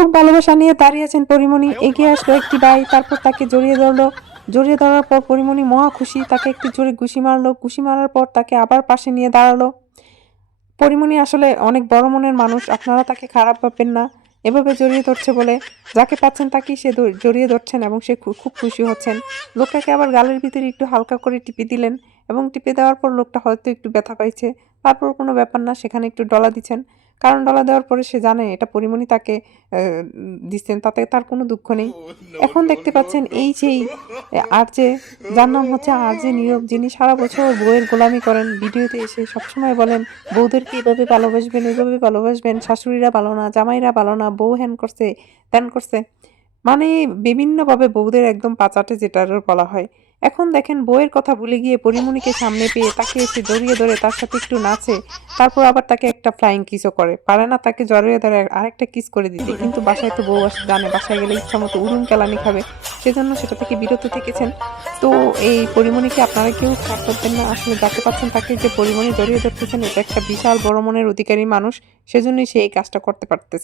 খুব ভালোবাসা নিয়ে দাঁড়িয়ে আছেন পরিমণি। এগিয়ে আসলো একটি ভাই, তারপর তাকে জড়িয়ে ধরলো। জড়িয়ে ধরার পর পরিমণি মহা খুশি, তাকে একটি জোরে ঘুষি মারলো। ঘুষি মারার পর তাকে আবার পাশে নিয়ে দাঁড়াল। পরিমণি আসলে অনেক বড় মনের মানুষ, আপনারা তাকে খারাপ ভাববেন না। এভাবে জড়িয়ে ধরছে বলে যাকে পাচ্ছেন তাকেই সে জড়িয়ে ধরছেন এবং সে খুব খুশি হচ্ছেন। লোকটাকে আবার গালের ভিতরে একটু হালকা করে টিপে দিলেন এবং টিপে দেওয়ার পর লোকটা হয়তো একটু ব্যথা পাইছে। তারপর কোনো ব্যাপার না, সেখানে একটু ডলা দিচ্ছেন। কারণ ডলা দেওয়ার পরে সে জানে এটা পরিমণি তাকে দিচ্ছেন তাতে তার কোনো দুঃখ নেই। এখন দেখতে পাচ্ছেন এই যেই আর যে যার নাম হচ্ছে আর যে নীরব যিনি সারা বছর বউয়ের গোলামি করেন ভিডিওতে এসে সবসময় বলেন বউদেরকে এভাবে ভালোবাসবেন এভাবে ভালোবাসবেন শাশুড়িরা ভালো না জামাইরা ভালো না বউ হ্যান করছে ত্যান করছে। মানে বিভিন্নভাবে বউদের একদম পাচাটে যেটা বলা হয়। এখন দেখেন বউয়ের কথা ভুলে গিয়ে পরিমণিকে সামনে পেয়ে তাকে এসে জড়িয়ে ধরে তার সাথে একটু নাচে, তারপর আবার তাকে একটা ফ্লাইং কিসও করে। পারে না তাকে জড়িয়ে ধরে আরেকটা কিস করে দিতে, কিন্তু বাসায় তো বউ আসে, জানে বাসায় গেলে ইচ্ছা মতো উড়ুন কেলানি খাবে, সেজন্য সেটা থেকে বিরত থেকেছেন। তো এই পরিমণিকে আপনারা কেউ খারাপ করবেন না, আসলে যাকে পাচ্ছেন তাকে যে পরিমণি জড়িয়ে ধরতেছেন, এটা একটা বিশাল বড় মনের অধিকারী মানুষ, সেজন্যই সে এই কাজটা করতে পারতেছে